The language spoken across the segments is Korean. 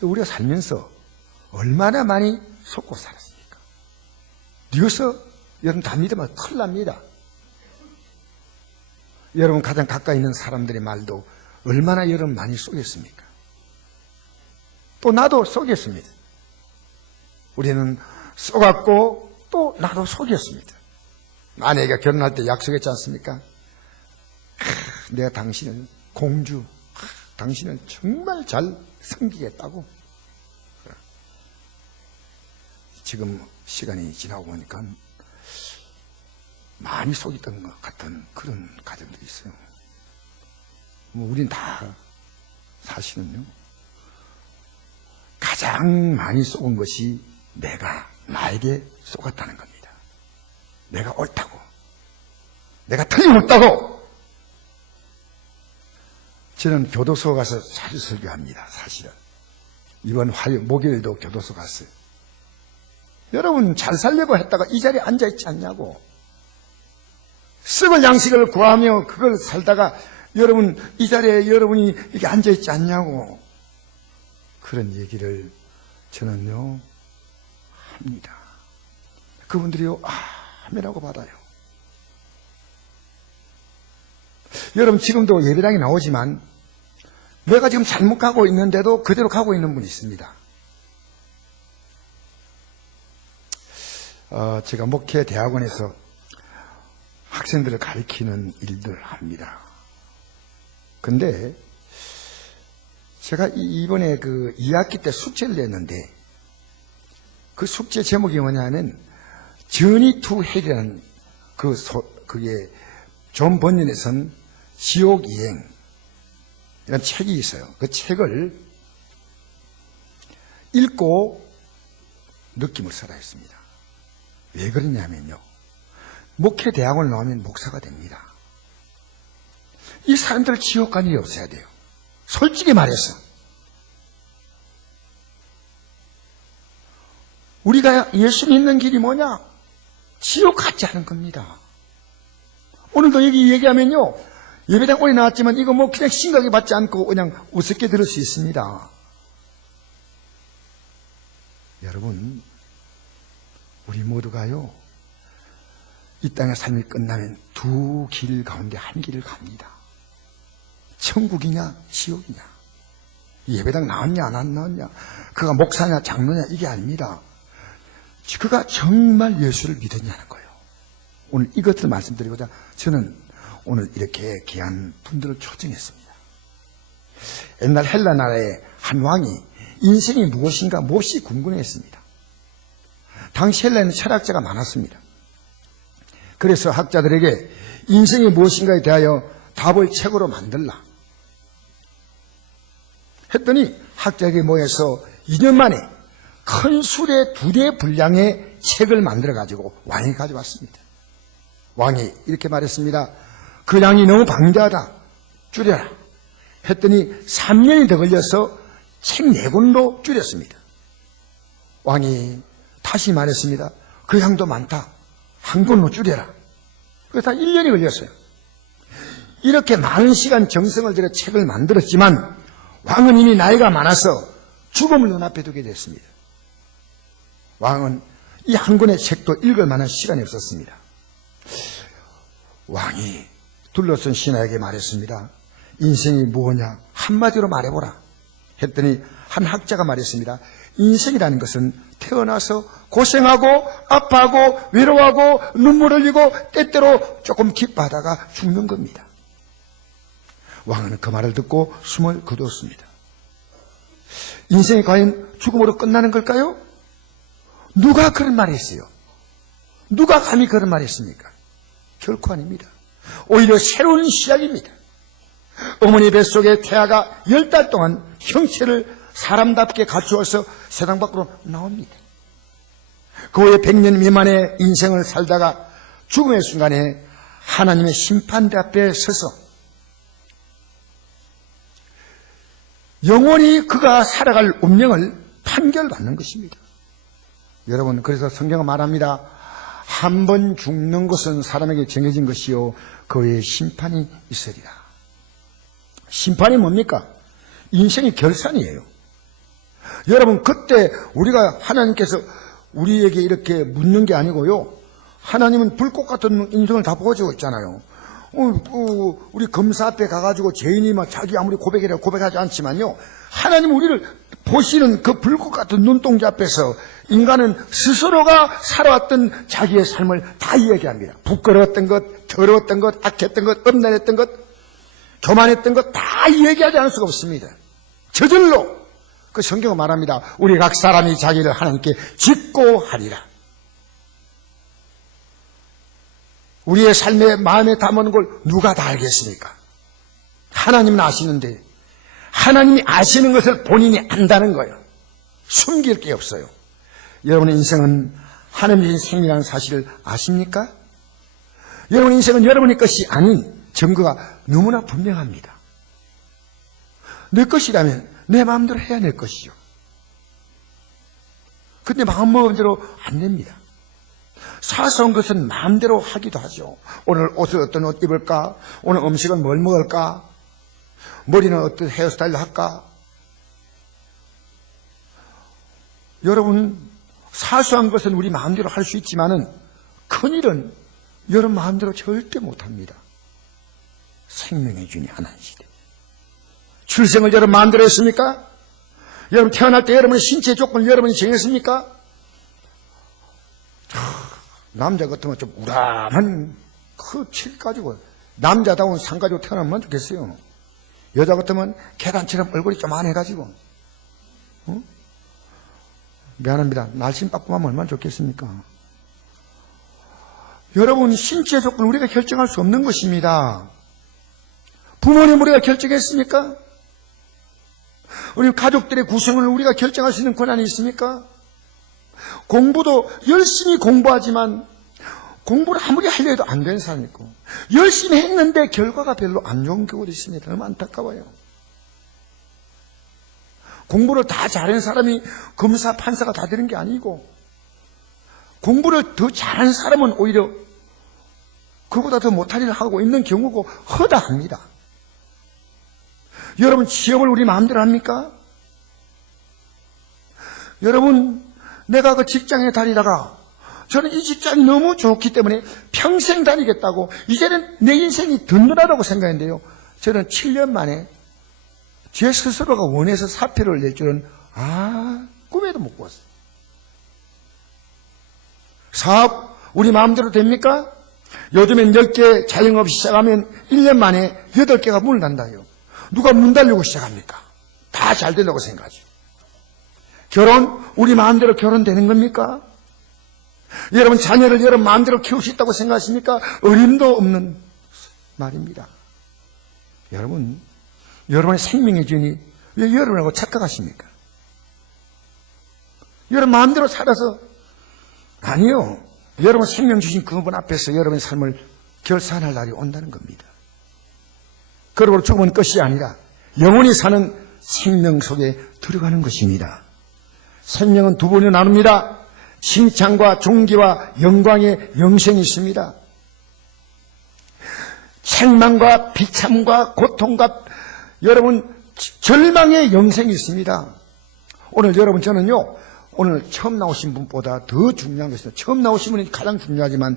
우리가 살면서 얼마나 많이 속고 살았습니까? 뉴스 여러분 다 믿으면 큰일 납니다. 여러분 가장 가까이 있는 사람들의 말도 얼마나 여러분 많이 속였습니까? 또 나도 속였습니다. 우리는 속았고 또 나도 속였습니다. 아내가 결혼할 때 약속했지 않습니까? 내가 당신을 공주, 당신을 정말 잘 섬기겠다고. 지금 시간이 지나고 보니까 많이 속였던 것 같은 그런 가정들이 있어요. 우린 다 사실은요, 가장 많이 속은 것이 내가 나에게 속았다는 겁니다. 내가 옳다고, 내가 틀림없다고. 저는 교도소 가서 자주 설교합니다. 사실은 이번 목요일도 교도소 갔어요. 여러분 잘 살려고 했다가 이 자리에 앉아있지 않냐고. 썩을 양식을 구하며 그걸 살다가 여러분 이 자리에 여러분이 이렇게 앉아있지 않냐고. 그런 얘기를 저는요 합니다. 그분들이요 아멘하고 받아요. 여러분 지금도 예배당에 나오지만 내가 지금 잘못 가고 있는데도 그대로 가고 있는 분이 있습니다. 제가 목회 대학원에서 학생들을 가르치는 일들을 합니다. 근데 제가 이번에 그 2학기 때 숙제를 냈는데 그 숙제 제목이 뭐냐면 Journey to Hell이라는 그게 존 번연에 쓴 지옥여행 이런 책이 있어요. 그 책을 읽고 느낌을 써라 했습니다. 왜 그러냐면요, 목회 대학원을 나오면 목사가 됩니다. 이 사람들 지옥 갈 일이 없어야 돼요. 솔직히 말해서 우리가 예수 믿는 길이 뭐냐? 지옥 같지 않은 겁니다. 오늘도 여기 얘기하면요, 예배당 오래 나왔지만 이거 뭐 그냥 심각하게 받지 않고 그냥 우습게 들을 수 있습니다. 여러분, 우리 모두가요, 이 땅의 삶이 끝나면 두 길 가운데 한 길을 갑니다. 천국이냐 지옥이냐. 예배당 나왔냐 안 나왔냐, 그가 목사냐 장로냐, 이게 아닙니다. 그가 정말 예수를 믿었냐는 거예요. 오늘 이것을 말씀드리고자 저는 오늘 이렇게 귀한 분들을 초청했습니다. 옛날 헬라 나라의 한 왕이 인생이 무엇인가 몹시 궁금해했습니다. 당시 헬라에는 철학자가 많았습니다. 그래서 학자들에게 인생이 무엇인가에 대하여 답을 책으로 만들라 했더니 학자에게 모여서 2년 만에 큰 수레 2대 분량의 책을 만들어 가지고 왕이 가져왔습니다. 왕이 이렇게 말했습니다. 그 양이 너무 방대하다, 줄여라 했더니 3년이 더 걸려서 책 4권으로 줄였습니다. 왕이 다시 말했습니다. 그 양도 많다, 1권으로 줄여라. 그래서 다 1년이 걸렸어요. 이렇게 많은 시간 정성을 들여 책을 만들었지만 왕은 이미 나이가 많아서 죽음을 눈앞에 두게 됐습니다. 왕은 이 한 권의 책도 읽을 만한 시간이 없었습니다. 왕이 둘러선 신하에게 말했습니다. 인생이 무엇냐, 한마디로 말해보라 했더니 한 학자가 말했습니다. 인생이라는 것은 태어나서 고생하고 아파하고 외로워하고 눈물 흘리고 때때로 조금 기뻐하다가 죽는 겁니다. 왕은 그 말을 듣고 숨을 거두었습니다. 인생이 과연 죽음으로 끝나는 걸까요? 누가 그런 말을 했어요? 누가 감히 그런 말을 했습니까? 결코 아닙니다. 오히려 새로운 시작입니다. 어머니 뱃속에 태아가 10달 동안 형체를 사람답게 갖추어서 세상 밖으로 나옵니다. 그 후에 100년 미만의 인생을 살다가 죽음의 순간에 하나님의 심판대 앞에 서서 영원히 그가 살아갈 운명을 판결받는 것입니다. 여러분, 그래서 성경은 말합니다. 한 번 죽는 것은 사람에게 정해진 것이요 그 후에 심판이 있으리라. 심판이 뭡니까? 인생의 결산이에요. 여러분, 그때 우리가 하나님께서 우리에게 이렇게 묻는 게 아니고요. 하나님은 불꽃 같은 인생을 다 보여주고 있잖아요. 우리 검사 앞에 가가지고 죄인이 막 자기 아무리 고백이라고 고백하지 않지만요. 하나님 우리를 보시는 그 불꽃 같은 눈동자 앞에서 인간은 스스로가 살아왔던 자기의 삶을 다 이야기합니다. 부끄러웠던 것, 더러웠던 것, 악했던 것, 음란했던 것, 교만했던 것 다 이야기하지 않을 수가 없습니다. 저절로 그 성경은 말합니다. 우리 각 사람이 자기를 하나님께 짓고 하리라. 우리의 삶에 마음에 담은 걸 누가 다 알겠습니까? 하나님은 아시는데 하나님이 아시는 것을 본인이 안다는 거예요. 숨길 게 없어요. 여러분의 인생은 하나님의 생명이라는 사실을 아십니까? 여러분의 인생은 여러분의 것이 아닌 증거가 너무나 분명합니다. 내 것이라면 내 마음대로 해야 될 것이죠. 근데 마음먹은 대로 안 됩니다. 사소한 것은 마음대로 하기도 하죠. 오늘 옷을 어떤 옷 입을까? 오늘 음식은 뭘 먹을까? 머리는 어떤 헤어스타일로 할까? 여러분, 사소한 것은 우리 마음대로 할 수 있지만은 큰일은 여러분 마음대로 절대 못합니다. 생명의 주인이 하나이시대. 출생을 여러분 마음대로 했습니까? 여러분 태어날 때 여러분의 신체 조건을 여러분이 정했습니까? 남자 같으면 좀 우람한 그 칠 가지고 남자다운 상 가지고 태어나면 좋겠어요. 여자 같으면 계단처럼 얼굴이 쪼만해가지고 미안합니다. 날씬 빠꾸하면 얼마나 좋겠습니까? 여러분 신체 조건을 우리가 결정할 수 없는 것입니다. 부모님 우리가 결정했습니까? 우리 가족들의 구성을 우리가 결정할 수 있는 권한이 있습니까? 공부도 열심히 공부하지만 공부를 아무리 하려 해도 안 되는 사람이 있고 열심히 했는데 결과가 별로 안 좋은 경우도 있습니다. 너무 안타까워요. 공부를 다 잘하는 사람이 검사, 판사가 다 되는 게 아니고 공부를 더 잘하는 사람은 오히려 그보다 더 못할 일을 하고 있는 경우고 허다합니다. 여러분 취업을 우리 마음대로 합니까? 여러분 내가 그 직장에 다니다가 저는 이 직장이 너무 좋기 때문에 평생 다니겠다고 이제는 내 인생이 든든하다고 생각했는데요. 저는 7년 만에 제 스스로가 원해서 사표를 낼 줄은 꿈에도 못 꿨어요. 사업 우리 마음대로 됩니까? 요즘엔 10개 자영업 시작하면 1년 만에 8개가 문을 닫아요. 누가 문 닫려고 시작합니까? 다 잘 되려고 생각하죠. 결혼 우리 마음대로 결혼되는 겁니까? 여러분 자녀를 여러분 마음대로 키울 수 있다고 생각하십니까? 어림도 없는 말입니다. 여러분 여러분의 생명의 주인이 왜 여러분하고 착각하십니까? 여러분 마음대로 살아서 아니요. 여러분 생명 주신 그분 앞에서 여러분의 삶을 결산할 날이 온다는 겁니다. 그러고 죽으면 것이 아니라 영원히 사는 생명 속에 들어가는 것입니다. 생명은 두 번으로 나눕니다. 칭찬과 존귀와 영광의 영생이 있습니다. 책망과 비참과 고통과 여러분 절망의 영생이 있습니다. 오늘 여러분 저는요 오늘 처음 나오신 분보다 더 중요한 것은 처음 나오신 분이 가장 중요하지만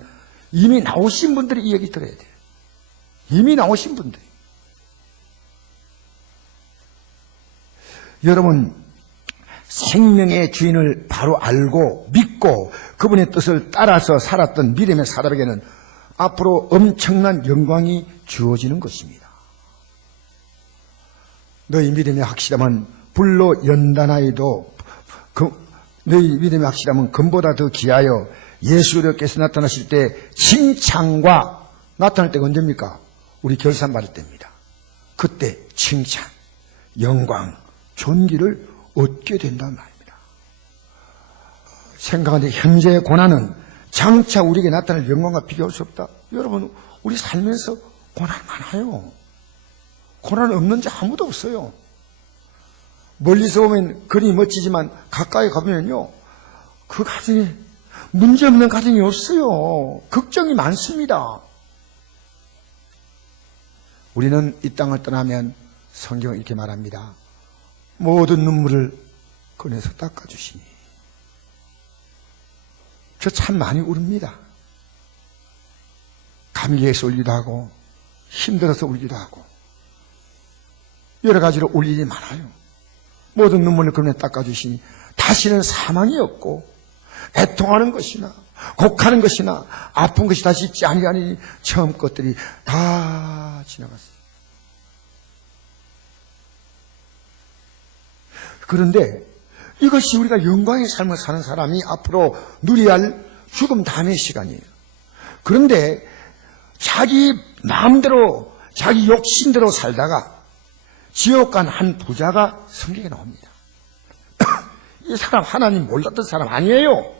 이미 나오신 분들이 이 얘기 들어야 돼요. 이미 나오신 분들. 여러분 생명의 주인을 바로 알고 믿고 그분의 뜻을 따라서 살았던 믿음의 사람에게는 앞으로 엄청난 영광이 주어지는 것입니다. 너희 믿음이 확실하면 불로 연단하여도 너희 믿음이 확실하면 금보다 더 귀하여 예수께서 나타나실 때 칭찬과 나타날 때가 언제입니까? 우리 결산 받을 때입니다. 그때 칭찬, 영광, 존귀를 얻게 된다는 말입니다. 생각하는데 현재의 고난은 장차 우리에게 나타날 영광과 비교할 수 없다. 여러분 우리 살면서 고난 많아요. 고난 없는 자 아무도 없어요. 멀리서 보면 그림이 멋지지만 가까이 가보면요 그 가정에 문제없는 가정이 없어요. 걱정이 많습니다. 우리는 이 땅을 떠나면 성경은 이렇게 말합니다. 모든 눈물을 꺼내서 닦아주시니. 저 참 많이 울립니다. 감기에서 울기도 하고 힘들어서 울기도 하고 여러 가지로 울 일이 많아요. 모든 눈물을 그분에 닦아주시니 다시는 사망이 없고 애통하는 것이나 곡하는 것이나 아픈 것이 다시 있지 아니하니 처음 것들이 다 지나갔어요. 그런데 이것이 우리가 영광의 삶을 사는 사람이 앞으로 누려야 할 죽음 다음의 시간이에요. 그런데 자기 마음대로 자기 욕심대로 살다가 지옥 간 한 부자가 성경에 나옵니다. 이 사람 하나님 몰랐던 사람 아니에요.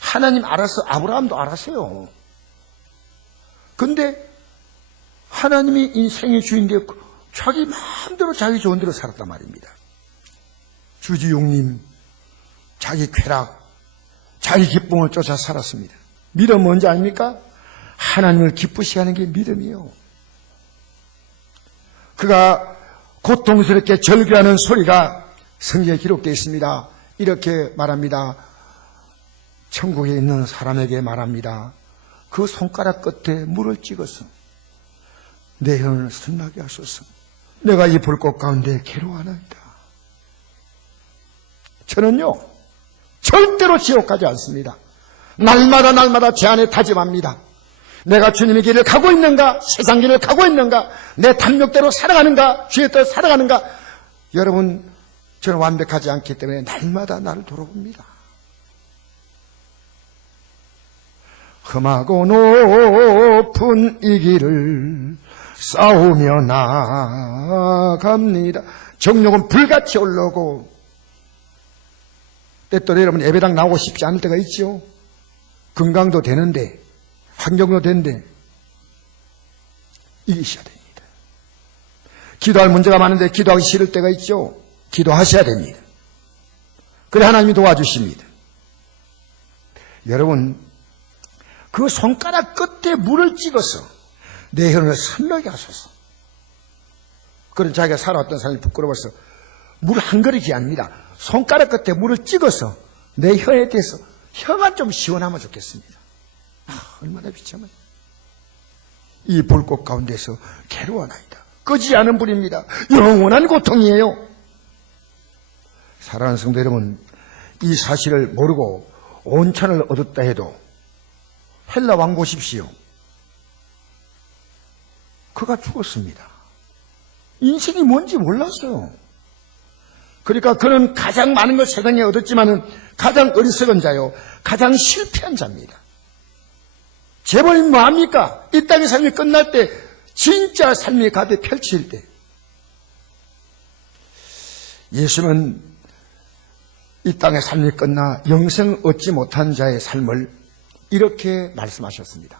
하나님 알았어. 아브라함도 알았어요. 근데 하나님이 인생의 주인인데 자기 마음대로 자기 좋은 대로 살았단 말입니다. 주지용님 자기 쾌락, 자기 기쁨을 쫓아 살았습니다. 믿음 뭔지 아닙니까? 하나님을 기쁘시게 하는 게 믿음이요. 그가 고통스럽게 절규하는 소리가 성경에 기록되어 있습니다. 이렇게 말합니다. 천국에 있는 사람에게 말합니다. 그 손가락 끝에 물을 찍어서 내 혀를 순하게 하소서. 내가 이 불꽃 가운데 괴로워하나이다. 저는요 절대로 지옥 가지 않습니다. 날마다 제 안에 다짐합니다. 내가 주님의 길을 가고 있는가, 세상 길을 가고 있는가, 내 탐욕대로 살아가는가, 죄에 따라 살아가는가. 여러분, 저는 완벽하지 않기 때문에 날마다 나를 돌아봅니다. 험하고 높은 이 길을 싸우며 나아갑니다. 정욕은 불같이 올라오고 때때로 여러분 예배당 나오고 싶지 않을 때가 있죠. 건강도 되는데 환경도 되는데 이기셔야 됩니다. 기도할 문제가 많은데 기도하기 싫을 때가 있죠. 기도하셔야 됩니다. 그래 하나님이 도와주십니다. 여러분 그 손가락 끝에 물을 찍어서 내 혀를 선명하게 하소서. 그런 자기가 살아왔던 사람이 부끄러워서 물 한 그릇이 아닙니다. 손가락 끝에 물을 찍어서 내 혀에 대해서 혀가 좀 시원하면 좋겠습니다. 얼마나 비참해요. 이 불꽃 가운데서 괴로워하나이다. 꺼지지 않은 불입니다. 영원한 고통이에요. 사랑하는 성도 여러분, 이 사실을 모르고 온천을 얻었다 해도 헬라 왕 보십시오. 그가 죽었습니다. 인생이 뭔지 몰랐어요. 그러니까 그는 가장 많은 걸 세상에 얻었지만은 가장 어리석은 자요, 가장 실패한 자입니다. 재벌이 뭐합니까? 이 땅의 삶이 끝날 때, 진짜 삶이 가득 펼칠 때, 예수는 이 땅의 삶이 끝나 영생 얻지 못한 자의 삶을 이렇게 말씀하셨습니다.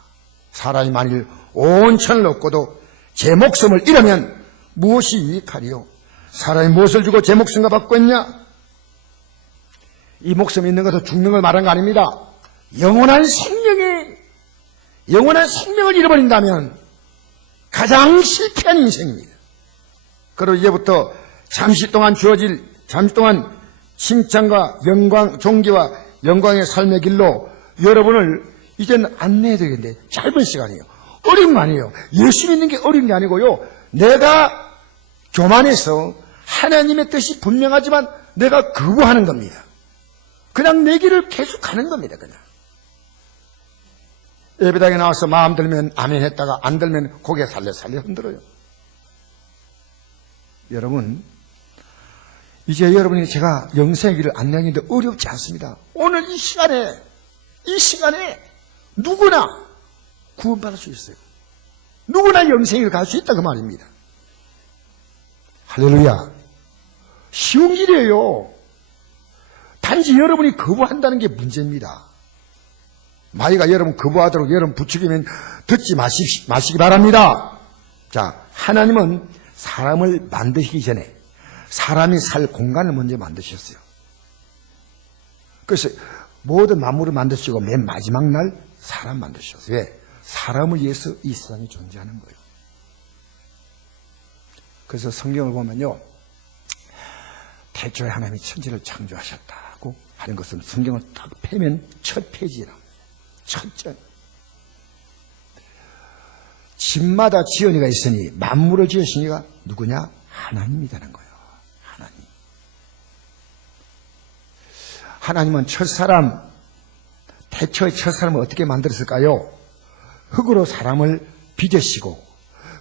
사람이 만일 온 천을 얻고도 제 목숨을 잃으면 무엇이 유익하리요? 사람이 무엇을 주고 제 목숨과 바꾸었냐? 이 목숨이 있는 것도 죽는 걸 말한 거 아닙니다. 영원한 생명을 잃어버린다면 가장 실패한 인생입니다. 그리고 이제부터 잠시 동안 칭찬과 영광, 존귀와 영광의 삶의 길로 여러분을 이제는 안내해야 되겠는데 짧은 시간이에요. 어려운 거 아니에요. 예수 믿는 게 어려운 게 아니고요. 내가 교만해서 하나님의 뜻이 분명하지만 내가 거부하는 겁니다. 그냥 내 길을 계속 가는 겁니다. 그냥. 예배당에 나와서 마음 들면 아멘 했다가 안 들면 고개 살려살려 흔들어요. 여러분, 이제 여러분이 제가 영생의 길을 안내하는데 어렵지 않습니다. 오늘 이 시간에 누구나 구원받을 수 있어요. 누구나 영생의 길을 갈 수 있다 그 말입니다. 할렐루야. 쉬운 길이에요. 단지 여러분이 거부한다는 게 문제입니다. 마귀가 여러분 거부하도록 여러분 부추기면 듣지 마시기 바랍니다. 자, 하나님은 사람을 만드시기 전에 사람이 살 공간을 먼저 만드셨어요. 그래서 모든 만물을 만드시고 맨 마지막 날 사람 만드셨어요. 왜? 사람을 위해서 이 세상이 존재하는 거예요. 그래서 성경을 보면요, 태초에 하나님이 천지를 창조하셨다고 하는 것은 성경을 딱 펴면 첫 페이지라. 첫째. 집마다 지은이가 있으니 만물을 지으시니가 누구냐? 하나님이라는 거예요. 하나님. 하나님은 첫사람, 태초의 첫사람을 어떻게 만들었을까요? 흙으로 사람을 빚으시고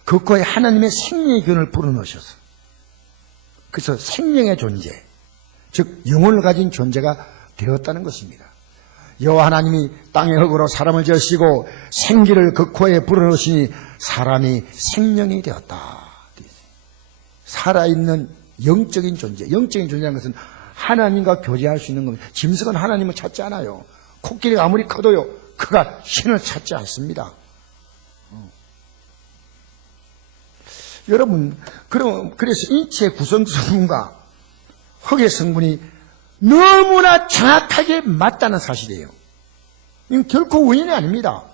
그 코에 하나님의 생명의 기운을 불어넣으셔서 그래서 생명의 존재, 즉 영혼을 가진 존재가 되었다는 것입니다. 여호와 하나님이 땅의 흙으로 사람을 지으시고 생기를 그 코에 불어넣으시니 사람이 생명이 되었다. 살아있는 영적인 존재, 영적인 존재라는 것은 하나님과 교제할 수 있는 겁니다. 짐승은 하나님을 찾지 않아요. 코끼리가 아무리 커도요, 그가 신을 찾지 않습니다. 여러분, 그래서 인체의 구성성분과 흙의 성분이 너무나 정확하게 맞다는 사실이에요. 이건 결코 우연이 아닙니다.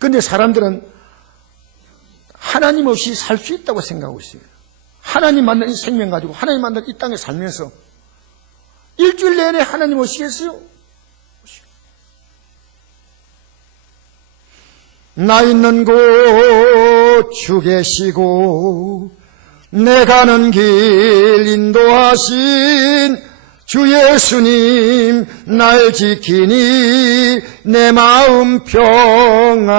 그런데 사람들은 하나님 없이 살 수 있다고 생각하고 있어요. 하나님 만든 이 생명 가지고 하나님 만든 이 땅에 살면서 일주일 내내 하나님 오시겠어요? 나 있는 곳 주 계시고 내 가는 길 인도하신 주 예수님 날 지키니 내 마음 평안해.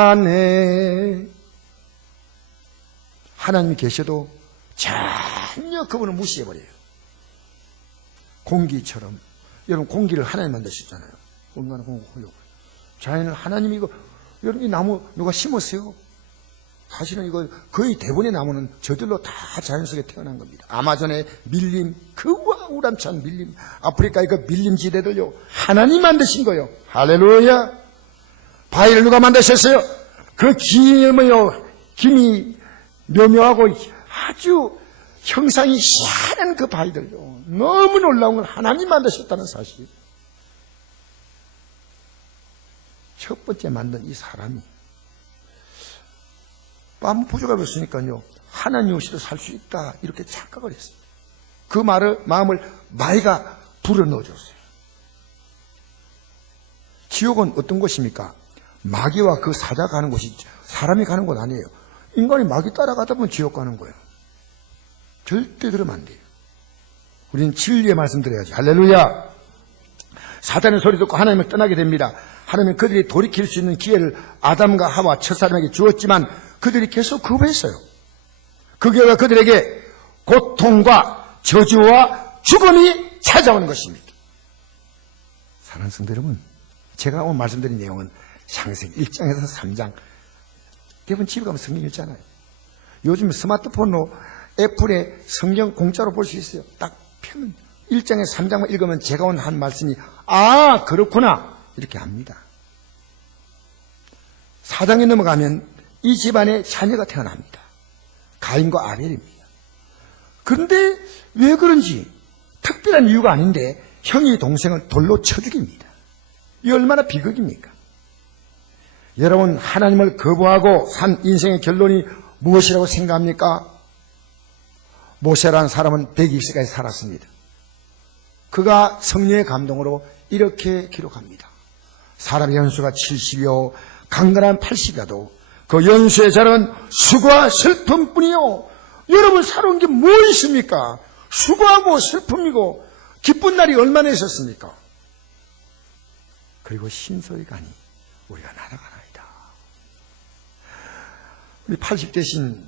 하나님이 계셔도 전혀 그분을 무시해버려요. 공기처럼. 여러분 공기를 하나님 만드셨잖아요. 얼마나 공기. 자연은 하나님이 이거 여러분 이 나무 누가 심었어요? 사실은 이거 거의 대부분의 나무는 저절로 다 자연 속에 태어난 겁니다. 아마존의 밀림, 그 우람찬 밀림, 아프리카의 그 밀림지대들요 하나님 만드신 거예요. 할렐루야. 바위를 누가 만드셨어요? 그 김이 묘묘하고 아주 형상이 희한한 그 바위들요 너무 놀라운 건 하나님 만드셨다는 사실. 첫 번째 만든 이 사람이 아무 부족함이 없으니까요 하나님 없이도 살 수 있다 이렇게 착각을 했습니다. 그 마음을 마귀가 불어넣어줬어요. 지옥은 어떤 곳입니까? 마귀와 그 사자가 가는 곳이 사람이 가는 곳 아니에요. 인간이 마귀 따라가다 보면 지옥 가는 거예요. 절대 그러면 안 돼요. 우리는 진리의 말씀 드려야지. 할렐루야. 사단의 소리 듣고 하나님을 떠나게 됩니다. 하나님은 그들이 돌이킬 수 있는 기회를 아담과 하와 첫사람에게 주었지만 그들이 계속 거부했어요. 그 결과 그들에게 고통과 저주와 죽음이 찾아오는 것입니다. 사랑하는 성도 여러분, 제가 오늘 말씀드린 내용은 창세기 1장에서 3장 대부분 집에 가면 성경 읽잖아요. 요즘 스마트폰으로 애플에 성경 공짜로 볼 수 있어요. 딱 펴면 1장에서 3장만 읽으면 제가 오늘 한 말씀이 아 그렇구나 이렇게 합니다. 4장에 넘어가면 이 집안에 자녀가 태어납니다. 가인과 아벨입니다. 그런데 왜 그런지 특별한 이유가 아닌데 형이 동생을 돌로 쳐 죽입니다. 이 얼마나 비극입니까? 여러분 하나님을 거부하고 산 인생의 결론이 무엇이라고 생각합니까? 모세라는 사람은 120세까지 살았습니다. 그가 성령의 감동으로 이렇게 기록합니다. 사람의 연수가 70이요 강건한 80이라도 그 연수의 자는 수고와 슬픔뿐이요. 여러분 살아온 게 뭐 있습니까? 수고하고 슬픔이고 기쁜 날이 얼마나 있었습니까? 그리고 신소리가니 우리가 날아가나이다. 우리 80대신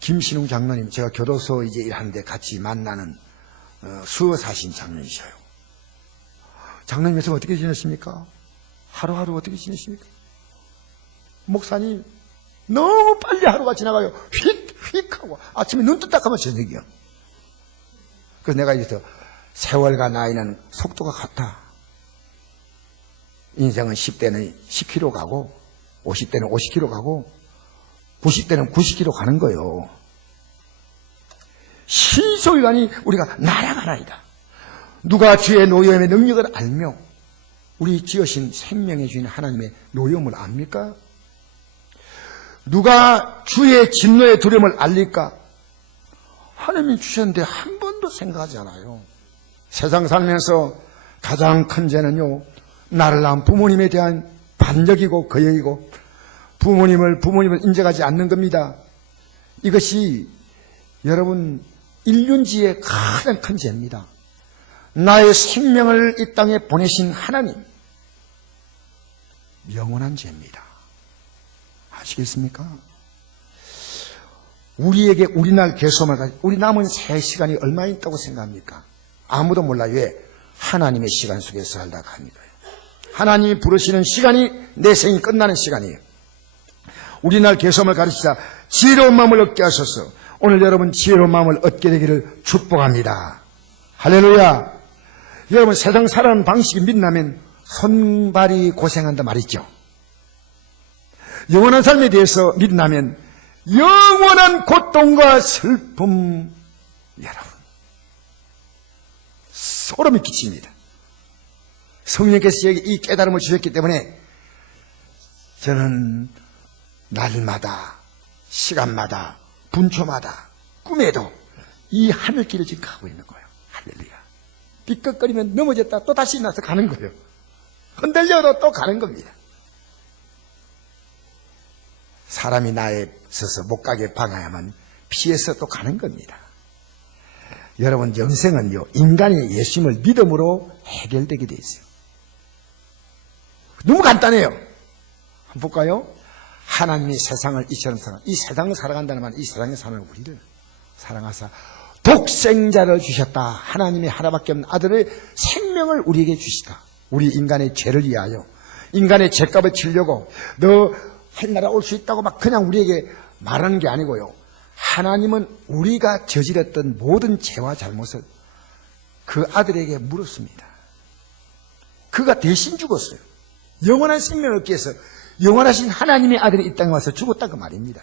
김신웅 장로님, 제가 교도소 이제 일하는데 같이 만나는 수어사신 장로님이셔요. 장로님께서 어떻게 지내십니까? 하루하루 어떻게 지내십니까? 목사님 너무 빨리 하루가 지나가요. 휙휙 하고 아침에 눈 떴다 하면 저녁이요. 그래서 내가 이래서 세월과 나이는 속도가 같아. 인생은 10대는 10km 가고 50대는 50km 가고 90대는 90km 가는 거예요. 신소리가니 우리가 날아가나이다. 누가 주의 노여움의 능력을 알며 우리 지으신 생명의 주인 하나님의 노여움을 압니까? 누가 주의 진노의 두려움을 알릴까? 하나님이 주셨는데 한 번도 번도 생각하지 않아요. 세상 살면서 가장 큰 죄는요, 나를 낳은 부모님에 대한 반역이고 거역이고 부모님을 인정하지 않는 겁니다. 이것이 여러분 인륜지의 가장 큰 죄입니다. 나의 생명을 이 땅에 보내신 하나님, 영원한 죄입니다. 아시겠습니까? 우리에게 우리날 개소만 가지고 우리 남은 새 시간이 얼마 있다고 생각합니까? 아무도 몰라요. 왜? 하나님의 시간 속에서 살다가 합니다. 하나님이 부르시는 시간이 내 생이 끝나는 시간이에요. 우리날 개소을 가르치자 지혜로운 마음을 얻게 하소서. 오늘 여러분 지혜로운 마음을 얻게 되기를 축복합니다. 할렐루야. 여러분 세상 살아가는 방식이 믿나면 손발이 고생한다 말이죠. 영원한 삶에 대해서 믿나면 영원한 고통과 슬픔, 여러분 소름이 끼칩니다. 성령께서 이 깨달음을 주셨기 때문에 저는 날마다 시간마다 분초마다 꿈에도 이 하늘길을 지금 가고 있는 거예요. 할렐루야. 삐걱거리면 넘어졌다 또 다시 일어나서 가는 거예요. 흔들려도 또 가는 겁니다. 사람이 나에 서서 못 가게 방해하면 피해서 또 가는 겁니다. 여러분 영생은요, 인간이 예수님을 믿음으로 해결되게 돼 있어요. 너무 간단해요. 한번 볼까요? 하나님이 세상을 이처럼 이 세상을 살아간다는 말은 이 세상에 사는 우리를 사랑하사 독생자를 주셨다. 하나님이 하나밖에 없는 아들의 생명을 우리에게 주시다. 우리 인간의 죄를 위하여 인간의 죄값을 치려고 너 하나라 올 수 있다고 막 그냥 우리에게 말하는 게 아니고요. 하나님은 우리가 저질렀던 모든 죄와 잘못을 그 아들에게 물었습니다. 그가 대신 죽었어요. 영원한 생명을 얻기 위해서 영원하신 하나님의 아들이 이 땅에 와서 죽었다 그 말입니다.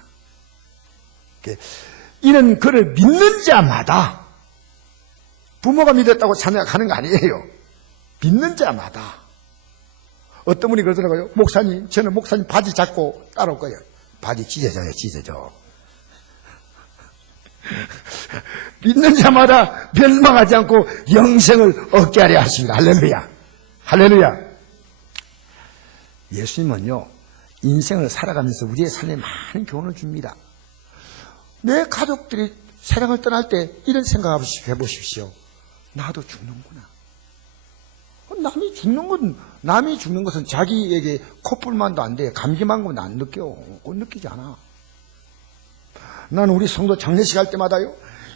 이는 그를 믿는 자마다, 부모가 믿었다고 자녀가 가는 거 아니에요. 믿는 자마다. 어떤 분이 그러더라고요. 목사님, 저는 목사님 바지 잡고 따라올 거예요. 바지 찢어져요, 찢어져. 믿는 자마다 멸망하지 않고 영생을 얻게 하려 하십니다. 할렐루야. 할렐루야. 예수님은요, 인생을 살아가면서 우리의 삶에 많은 교훈을 줍니다. 내 가족들이 세상을 떠날 때 이런 생각 해보십시오. 나도 죽는구나. 남이 죽는 것은 자기에게 콧불만도 안 돼. 감기만 거면 안 느껴. 못 느끼지 않아. 나는 우리 성도 장례식 할 때마다요,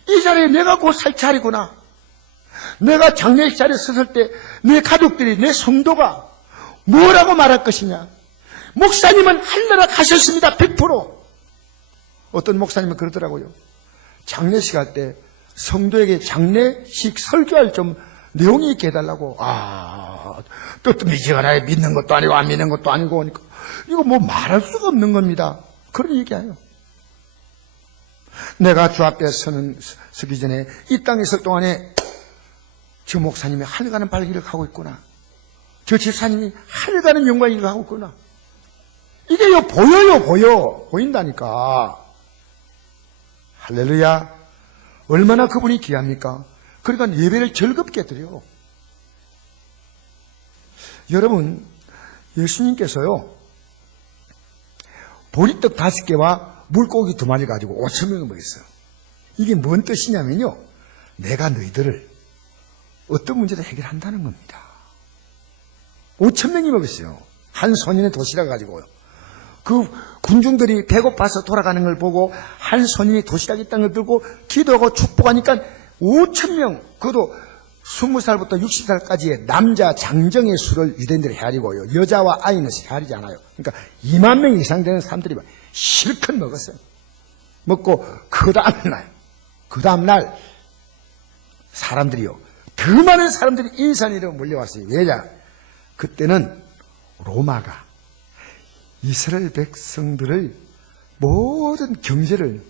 이 자리에 내가 곧 살 자리구나. 내가 장례식 자리에 섰을 때 내 가족들이, 내 성도가 뭐라고 말할 것이냐. 목사님은 하늘나라 가셨습니다. 100%. 어떤 목사님은 그러더라고요. 장례식 할 때 성도에게 장례식 설교할 좀 내용이 있게 해달라고. 뜨뜻미지근하게 믿는 것도 아니고 안 믿는 것도 아니고 하니까 이거 뭐 말할 수가 없는 겁니다. 그런 얘기예요. 내가 주 앞에 서기 전에 이 땅에 있을 동안에 저 목사님이 하늘 가는 발길을 가고 있구나. 저 집사님이 하늘 가는 영광을 가고 있구나. 이게요, 보여요. 보인다니까. 할렐루야. 얼마나 그분이 귀합니까? 그러니까 예배를 즐겁게 드려. 여러분, 예수님께서요, 보리떡 5개와 물고기 2마리 가지고 5,000명을 먹였어요. 이게 뭔 뜻이냐면요, 내가 너희들을 어떤 문제도 해결한다는 겁니다. 5,000명이 먹었어요. 한 소년의 도시락 가지고요. 그 군중들이 배고파서 돌아가는 걸 보고 한 소년이 도시락 있다는 걸 들고 기도하고 축복하니까 5,000명, 그것도 20살부터 60살까지의 남자 장정의 수를 유대인들이 헤아리고요. 여자와 아이는 헤아리지 않아요. 그러니까 2만 명 이상 되는 사람들이 실컷 먹었어요. 먹고 그 다음날 사람들이요, 더 많은 사람들이 인산이로 몰려왔어요. 왜냐? 그때는 로마가 이스라엘 백성들의 모든 경제를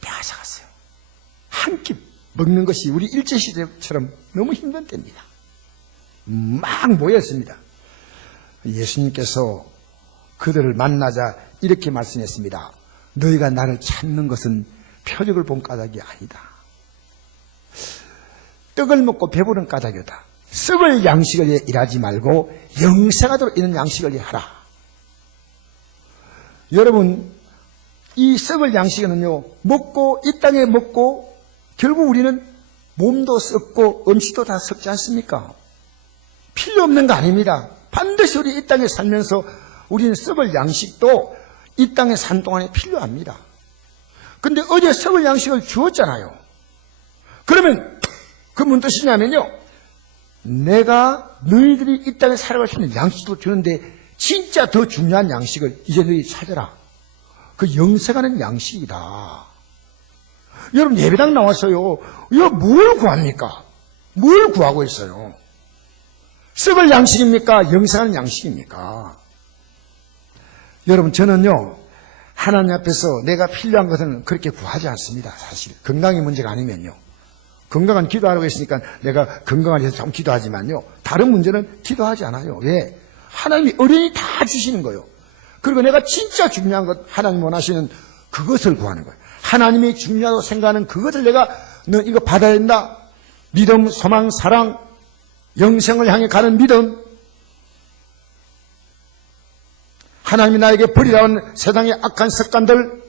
빼앗아갔어요. 한 끼 먹는 것이 우리 일제시대처럼 너무 힘든 때입니다. 막 모였습니다. 예수님께서 그들을 만나자 이렇게 말씀했습니다. 너희가 나를 찾는 것은 표적을 본 까닭이 아니다. 떡을 먹고 배부른 까닭이다. 썩을 양식을 위해 일하지 말고 영생하도록 있는 양식을 위해 하라. 여러분, 이 썩을 양식은요, 먹고 이 땅에 먹고 결국 우리는 몸도 썩고 음식도 다 썩지 않습니까? 필요 없는 거 아닙니다. 반드시 우리 이 땅에 살면서 우리는 썩을 양식도 이 땅에 산 동안에 필요합니다. 근데 어제 썩을 양식을 주었잖아요. 그러면 그 무슨 뜻이냐면요, 내가 너희들이 이 땅에 살아갈 수 있는 양식도 주는데 진짜 더 중요한 양식을 이제 너희 찾아라. 그 영생하는 양식이다. 여러분, 예배당 나왔어요. 이거 뭘 구합니까? 뭘 구하고 있어요? 썩을 양식입니까? 영생하는 양식입니까? 여러분, 저는요, 하나님 앞에서 내가 필요한 것은 그렇게 구하지 않습니다. 사실 건강이 문제가 아니면요. 건강한 기도하라고 했으니까 내가 건강하게 해서 좀 기도하지만요, 다른 문제는 기도하지 않아요. 왜? 하나님이 어련히 다 주시는 거예요. 그리고 내가 진짜 중요한 것, 하나님 원하시는 그것을 구하는 거예요. 하나님이 중요하다고 생각하는 그것을 내가 너 이거 받아야 된다. 믿음, 소망, 사랑, 영생을 향해 가는 믿음, 하나님이 나에게 버리라는 세상의 악한 습관들,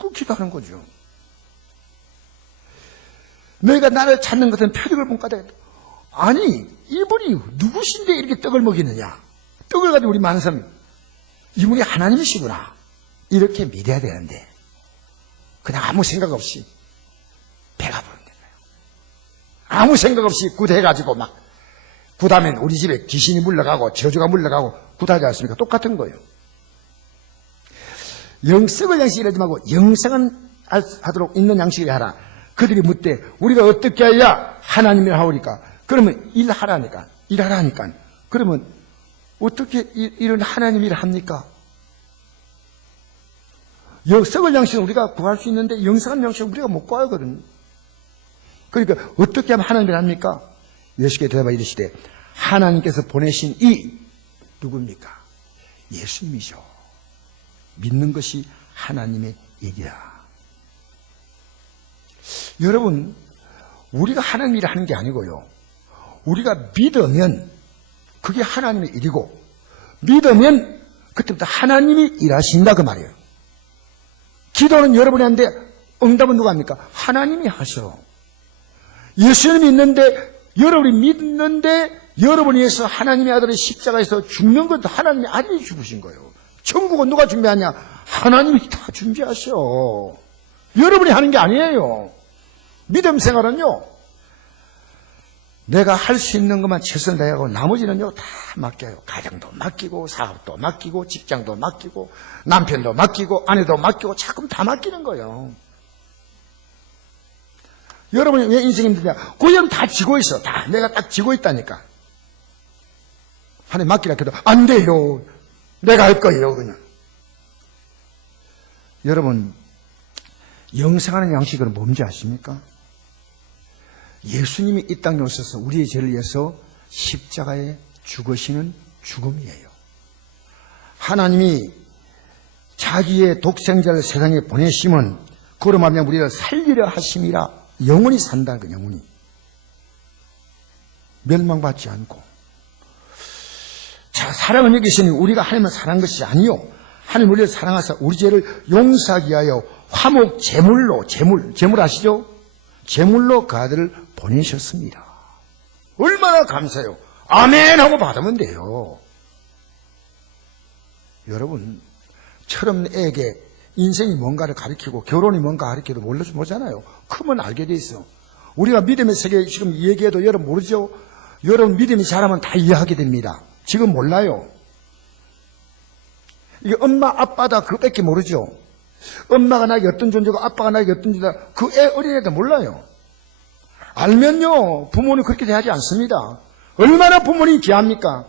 그 기도하는 거죠. 너희가 나를 찾는 것은 표적을 본 까닭. 아니, 이분이 누구신데 이렇게 떡을 먹이느냐? 떡을 가지고 우리 많은 사람이 이분이 하나님이시구나, 이렇게 믿어야 되는데 그냥 아무 생각 없이 배가 부르는 거예요. 아무 생각 없이 굿해가지고 막 굿하면 우리 집에 귀신이 물러가고 저주가 물러가고 굿하지 않습니까? 똑같은 거예요. 영성을 양식이라지 말고 영생은 하도록 있는 양식을 하라. 그들이 묻되 우리가 어떻게 해야 하나님이 하오리까? 그러면 일하라니까. 그러면 어떻게 이런 하나님 일을 합니까? 썩을 양식은 우리가 구할 수 있는데 영생한 양식은 우리가 못 구하거든요. 그러니까 어떻게 하면 하나님을 합니까? 예수께 대답하 이르시되 하나님께서 보내신 이 누굽니까? 예수님이죠. 믿는 것이 하나님의 일이라. 여러분, 우리가 하나님 일을 하는 게 아니고요, 우리가 믿으면 그게 하나님의 일이고, 믿으면 그때부터 하나님이 일하신다, 그 말이에요. 기도는 여러분이 하는데 응답은 누가 합니까? 하나님이 하셔. 예수님이 있는데, 여러분이 믿는데, 여러분이 위해서 하나님의 아들의 십자가에서 죽는 것도 하나님의 아들이 죽으신 거예요. 천국은 누가 준비하냐? 하나님이 다 준비하셔. 여러분이 하는 게 아니에요. 믿음 생활은요, 내가 할 수 있는 것만 최선을 다하고 나머지는요 다 맡겨요. 가정도 맡기고 사업도 맡기고 직장도 맡기고 남편도 맡기고 아내도 맡기고 자꾸 다 맡기는 거예요. 여러분이 왜 인생이 힘드냐? 고연 다 지고 있어. 다 내가 딱 지고 있다니까. 하나님 맡기라 해도 안 돼요. 내가 할 거예요, 그냥. 여러분, 영생하는 양식은 뭔지 아십니까? 예수님이 이 땅에 오셔서 우리의 죄를 위해서 십자가에 죽으시는 죽음이에요. 하나님이 자기의 독생자를 세상에 보내심은 그로 말미암아 우리를 살리려 하심이라. 영원히 산다는 거예요. 영원히 멸망받지 않고. 자, 사랑을 여기시니 우리가 하나님을 사랑한 것이 아니요, 하나님 우리를 사랑하사 우리 죄를 용서하기 위하여 화목 제물로, 제물 아시죠? 제물로 그 아들을 보내셨습니다. 얼마나 감사해요. 아멘 하고 받으면 돼요. 여러분, 처럼 애에게 인생이 뭔가를 가르치고 결혼이 뭔가 가르쳐도 모르잖아요. 크면 알게 돼 있어. 우리가 믿음의 세계 지금 얘기해도 여러분 모르죠? 여러분 믿음이 잘하면 다 이해하게 됩니다. 지금 몰라요. 이게 엄마 아빠다 그것밖에 모르죠. 엄마가 나에게 어떤 존재고 아빠가 나에게 어떤 존재다, 그 애 어린애들 몰라요. 알면요 부모는 그렇게 대하지 않습니다. 얼마나 부모님이 귀합니까?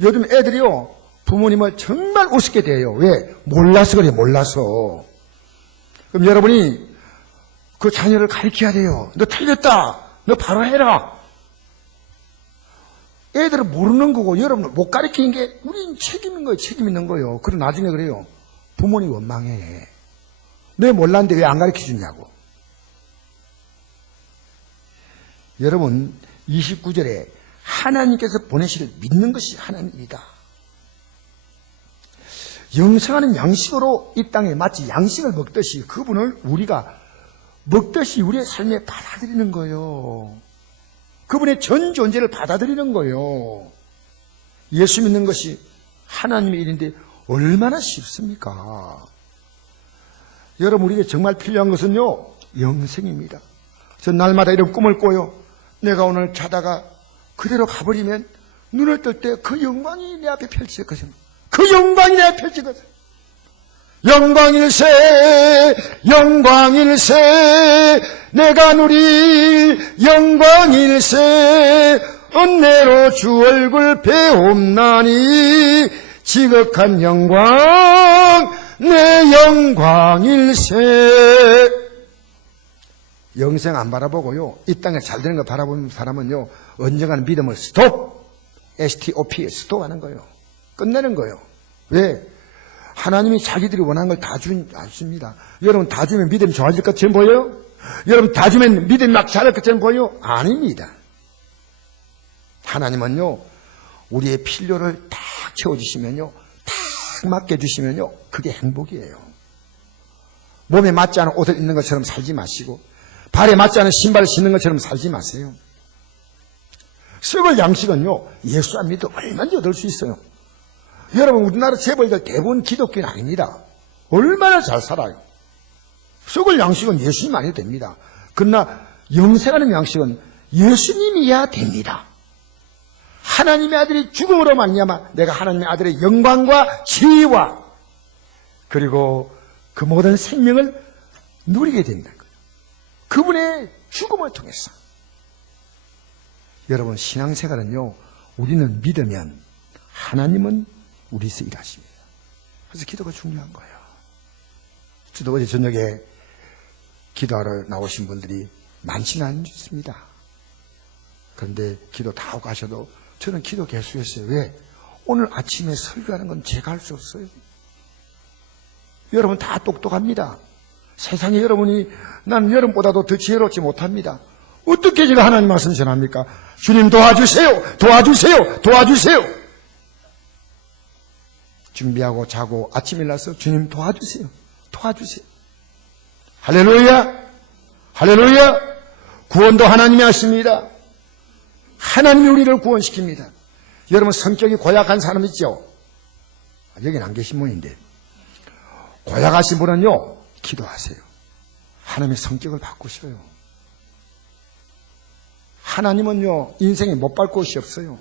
요즘 애들이요 부모님을 정말 우습게 대해요. 왜? 몰라서 그래요. 몰라서. 그럼 여러분이 그 자녀를 가르쳐야 돼요. 너 틀렸다, 너 바로 해라. 애들은 모르는 거고 여러분을 못 가르치는 게 우린 책임인 거예요. 책임 있는 거예요. 그리고 나중에 그래요. 부모님 원망해. 내 몰랐는데 왜 안 가르쳐 주냐고. 여러분 29절에 하나님께서 보내시를 믿는 것이 하나님이다. 영생하는 양식으로 이 땅에 마치 양식을 먹듯이 그분을 우리가 먹듯이 우리의 삶에 받아들이는 거예요. 그분의 전 존재를 받아들이는 거예요. 예수 믿는 것이 하나님의 일인데 얼마나 쉽습니까? 여러분 우리에게 정말 필요한 것은요 영생입니다. 전 날마다 이런 꿈을 꿔요. 내가 오늘 자다가 그대로 가버리면 눈을 뜰 때 그 영광이 내 앞에 펼칠 것입니다. 그 영광이 내 앞에 펼칠 것입니다. 영광일세 영광일세 내가 누릴 영광일세 은혜로 주 얼굴 배움나니 지극한 영광 내 영광일세. 영생 안 바라보고요 이 땅에 잘 되는 거 바라보는 사람은요 언젠가는 믿음을 스톱 STOP 스톱하는 거예요. 끝내는 거예요. 왜? 하나님이 자기들이 원하는 걸 다 주진 않습니다. 여러분 다 주면 믿음이 좋아질 것처럼 보여요? 여러분 다 주면 믿음이 막 잘할 것처럼 보여요? 아닙니다. 하나님은요 우리의 필요를 딱 채워주시면요 딱 맡겨주시면요 그게 행복이에요. 몸에 맞지 않은 옷을 입는 것처럼 살지 마시고 발에 맞지 않은 신발을 신는 것처럼 살지 마세요. 썩을 양식은요 예수 안 믿어도 얼마든지 얻을 수 있어요. 여러분 우리나라 재벌들 대부분 기독교인 아닙니다. 얼마나 잘 살아요. 썩을 양식은 예수님 아니어도 됩니다. 그러나 영생하는 양식은 예수님이야 됩니다. 하나님의 아들이 죽음으로 말미암아 내가 하나님의 아들의 영광과 지위와 그리고 그 모든 생명을 누리게 된다는 거예요. 그분의 죽음을 통해서. 여러분 신앙생활은요 우리는 믿으면 하나님은 우리에서 일하십니다. 그래서 기도가 중요한 거예요. 저도 어제 저녁에 기도하러 나오신 분들이 많지는 않습니다. 그런데 기도 다 하고 가셔도 저는 기도 개수했어요. 왜? 오늘 아침에 설교하는 건 제가 할 수 없어요. 여러분 다 똑똑합니다. 세상에 여러분이 나는 여러분보다도 더 지혜롭지 못합니다. 어떻게 제가 하나님 말씀 전합니까? 주님 도와주세요. 도와주세요. 도와주세요. 준비하고 자고 아침에 일어나서 주님 도와주세요. 도와주세요. 할렐루야. 할렐루야. 구원도 하나님이 하십니다. 하나님이 우리를 구원시킵니다. 여러분 성격이 고약한 사람 있죠? 여기는 안 계신 분인데 고약하신 분은요 기도하세요. 하나님의 성격을 바꾸셔요. 하나님은요 인생에 못 밟을 곳이 없어요.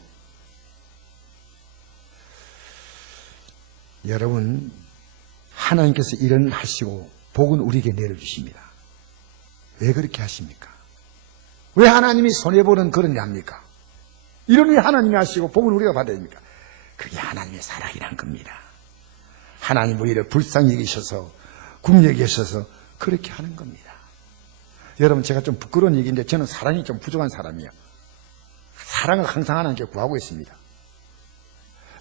여러분 하나님께서 일은 하시고 복은 우리에게 내려주십니다. 왜 그렇게 하십니까? 왜 하나님이 손해보는 그런 일 합니까? 이런 일 하나님이 하시고 복은 우리가 받아야 됩니까? 그게 하나님의 사랑이란 겁니다. 하나님 우리를 불쌍히 여기셔서 궁히 여기셔서 그렇게 하는 겁니다. 여러분 제가 좀 부끄러운 얘기인데 저는 사랑이 좀 부족한 사람이에요. 사랑을 항상 하나님께 구하고 있습니다.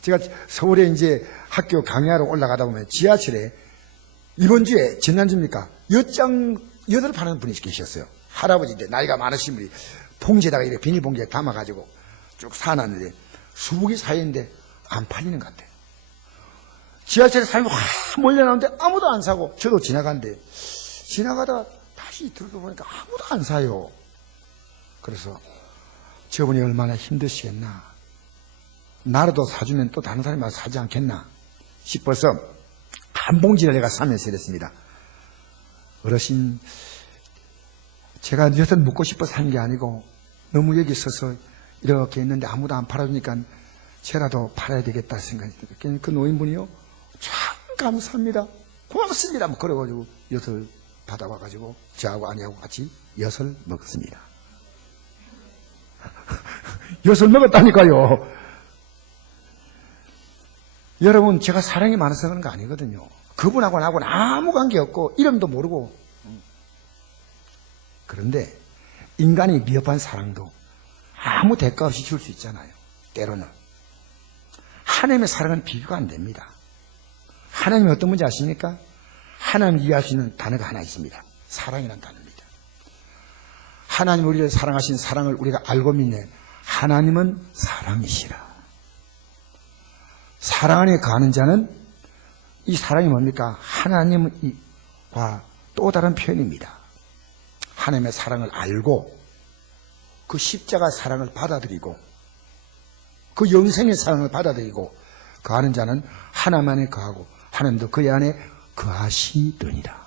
제가 서울에 이제 학교 강의하러 올라가다 보면 지하철에 이번 주에 지난주입니까? 엿을 파는 분이 계셨어요. 할아버지인데 나이가 많으신 분이 봉지에다가 이렇게 비닐봉지에 담아가지고 쭉 사놨는데 수북이 사이인데 안 팔리는 것 같아요. 지하철에 사람이 확 몰려나오는데 아무도 안 사고 저도 지나가는데 지나가다가 다시 들어보니까 아무도 안 사요. 그래서 저분이 얼마나 힘드시겠나. 나라도 사주면 또 다른 사람이 와서 사지 않겠나 싶어서 한 봉지를 내가 사면서 이랬습니다. 어르신 제가 엿을 묻고 싶어서 한 게 아니고 너무 여기 있어서 이렇게 있는데 아무도 안 팔아주니까 제라도 팔아야 되겠다 생각이 들어요. 그 노인분이요 참 감사합니다 고맙습니다 뭐 그래가지고 엿을 받아와가지고 저하고 아내하고 같이 엿을 먹었습니다. 엿을 먹었다니까요. 여러분 제가 사랑이 많아서 그런 거 아니거든요. 그분하고 나하고는 아무 관계없고 이름도 모르고. 그런데 인간이 미흡한 사랑도 아무 대가 없이 줄 수 있잖아요. 때로는. 하나님의 사랑은 비교가 안 됩니다. 하나님이 어떤 분인지 아십니까? 하나님 이해할 수 있는 단어가 하나 있습니다. 사랑이라는 단어입니다. 하나님 우리를 사랑하신 사랑을 우리가 알고 믿네. 하나님은 사랑이시라. 사랑 안에 거하는 자는 이 사랑이 뭡니까? 하나님과 또 다른 표현입니다. 하나님의 사랑을 알고 그 십자가 사랑을 받아들이고 그 영생의 사랑을 받아들이고 거하는 자는 하나님 안에 거하고 하나님도 그의 안에 거하시더니라.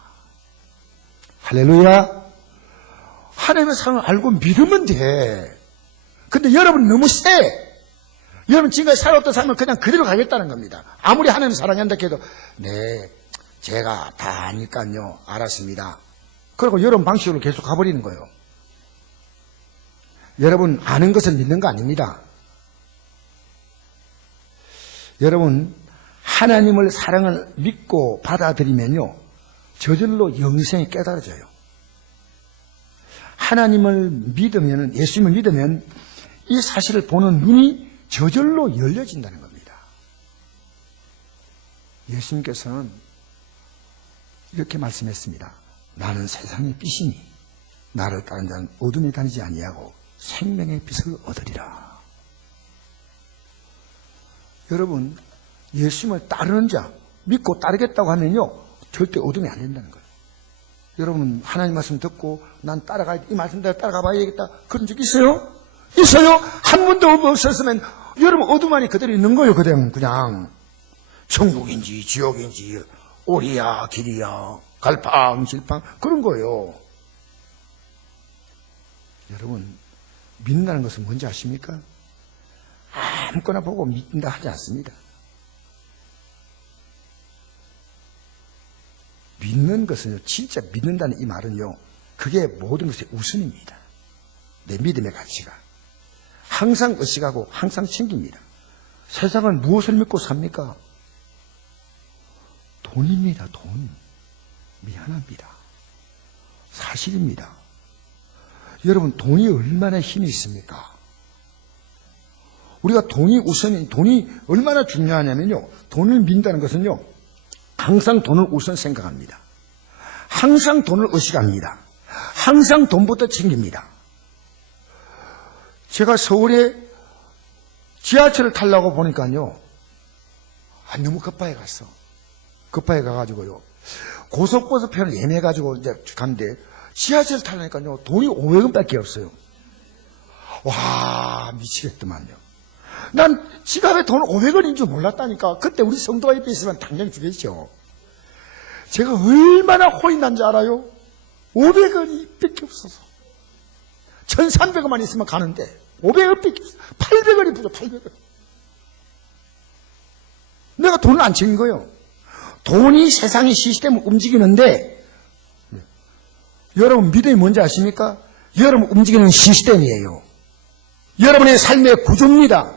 할렐루야. 하나님의 사랑을 알고 믿으면 돼. 근데 여러분 너무 세. 여러분 지금까지 살아왔던 삶을 그냥 그대로 가겠다는 겁니다. 아무리 하나님 사랑한다 해도 네, 제가 다 아니까요. 알았습니다. 그리고 여러분 방식으로 계속 가버리는 거예요. 여러분 아는 것을 믿는 거 아닙니다. 여러분 하나님을 사랑을 믿고 받아들이면요 저절로 영생이 깨달아져요. 하나님을 믿으면, 예수님을 믿으면 이 사실을 보는 눈이 저절로 열려진다는 겁니다. 예수님께서는 이렇게 말씀했습니다. 나는 세상의 빛이니 나를 따르는 자는 어둠에 다니지 아니하고 생명의 빛을 얻으리라. 여러분 예수님을 따르는 자, 믿고 따르겠다고 하면요 절대 어둠이 안 된다는 거예요. 여러분 하나님 말씀 듣고 난 이 말씀대로 따라가 봐야겠다 그런 적 있어요? 있어요? 한 번도 없었으면 여러분 어둠 안에 그대로 있는 거예요. 그냥 천국인지 지옥인지 오리야 길이야 갈팡질팡 그런 거예요. 여러분 믿는다는 것은 뭔지 아십니까? 아무거나 보고 믿는다 하지 않습니다. 믿는 것은요, 진짜 믿는다는 이 말은요, 그게 모든 것의 우선입니다. 내 믿음의 가치가. 항상 의식하고 항상 챙깁니다. 세상은 무엇을 믿고 삽니까? 돈입니다, 돈. 미안합니다. 사실입니다. 여러분, 돈이 얼마나 힘이 있습니까? 우리가 돈이 얼마나 중요하냐면요, 돈을 믿는다는 것은요, 항상 돈을 우선 생각합니다. 항상 돈을 의식합니다. 항상 돈부터 챙깁니다. 제가 서울에 지하철을 타려고 보니까요, 너무 급하게 갔어. 급하게 가가지고요, 고속버스편을 예매해가지고 이제 갔는데, 지하철을 타려니까요, 돈이 500원밖에 없어요. 와, 미치겠더만요. 난 지갑에 돈 500원인 줄 몰랐다니까. 그때 우리 성도가 옆에 있으면 당장 주겠죠. 제가 얼마나 혼이 난지 알아요? 500원이 밖에 없어서. 1,300원만 있으면 가는데 500원 밖에 없어. 800원이 부족, 800원. 내가 돈을 안 챙긴 거예요. 돈이 세상의 시스템을 움직이는데, 여러분 믿음이 뭔지 아십니까? 여러분 움직이는 시스템이에요. 여러분의 삶의 구조입니다.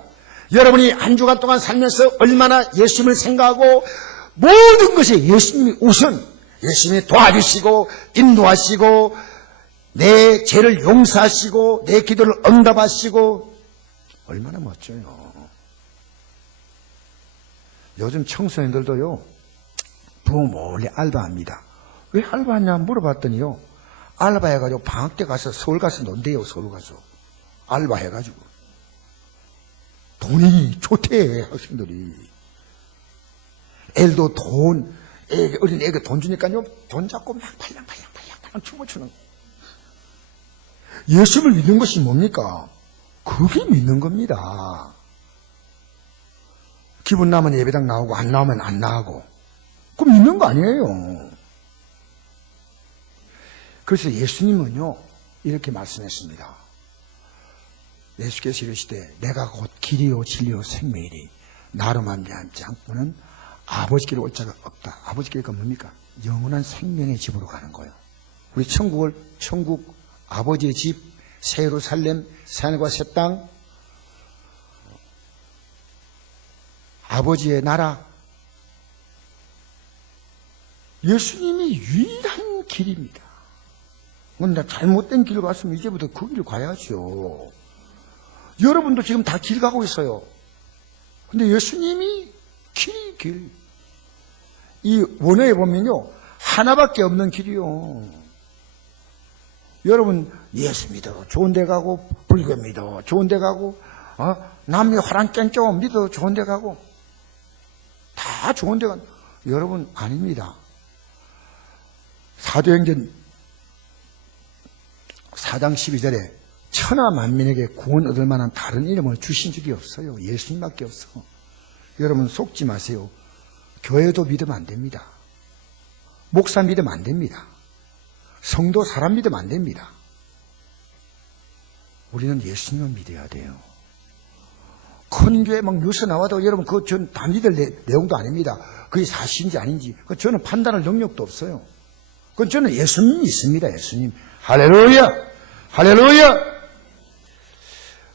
여러분이 한 주간 동안 살면서 얼마나 예수님을 생각하고 모든 것이 예수님이 우선, 예수님이 도와주시고 인도하시고 내 죄를 용서하시고 내 기도를 응답하시고 얼마나 멋져요. 요즘 청소년들도요 부모 몰래 알바합니다. 왜 알바하냐 물어봤더니요, 알바해가지고 방학 때 가서 서울 가서 논대요. 서울 가서 알바해가지고 돈이 좋대. 학생들이 애들도 어린 애가 돈 주니까요 돈 잡고 막 팔랑 춤을 추는. 예수를 믿는 것이 뭡니까? 그게 믿는 겁니다. 기분 나면 예배당 나오고 안 나오면 안 나가고 그거 믿는 거 아니에요. 그래서 예수님은요 이렇게 말씀했습니다. 예수께서 이르시되 내가 곧 길이요 진리요 생명이니 나로 말미암지 않고는 아버지께로 올 자가 없다. 아버지께가 뭡니까? 영원한 생명의 집으로 가는 거예요. 우리 천국 아버지의 집, 새 예루살렘, 새 하늘과 새 땅, 아버지의 나라, 예수님이 유일한 길입니다. 근데 잘못된 길을 갔으면 이제부터 그 길을 가야죠. 여러분도 지금 다 길 가고 있어요. 근데 예수님이 길. 이 원어에 보면요, 하나밖에 없는 길이요. 여러분, 예수 믿어 좋은 데 가고, 불교 믿어 좋은 데 가고, 남미 화랑깽쩌 믿어 좋은 데 가고, 다 좋은 데 가고. 여러분, 아닙니다. 사도행전 4장 12절에 천하 만민에게 구원 얻을 만한 다른 이름을 주신 적이 없어요. 예수님밖에 없어. 여러분, 속지 마세요. 교회도 믿으면 안 됩니다. 목사 믿으면 안 됩니다. 성도 사람 믿으면 안 됩니다. 우리는 예수님을 믿어야 돼요. 큰 교회 막 뉴스 나와도 여러분, 그거 전 다 믿을 내용도 아닙니다. 그게 사실인지 아닌지. 저는 판단할 능력도 없어요. 그건 저는 예수님 믿습니다. 예수님. 할렐루야! 할렐루야!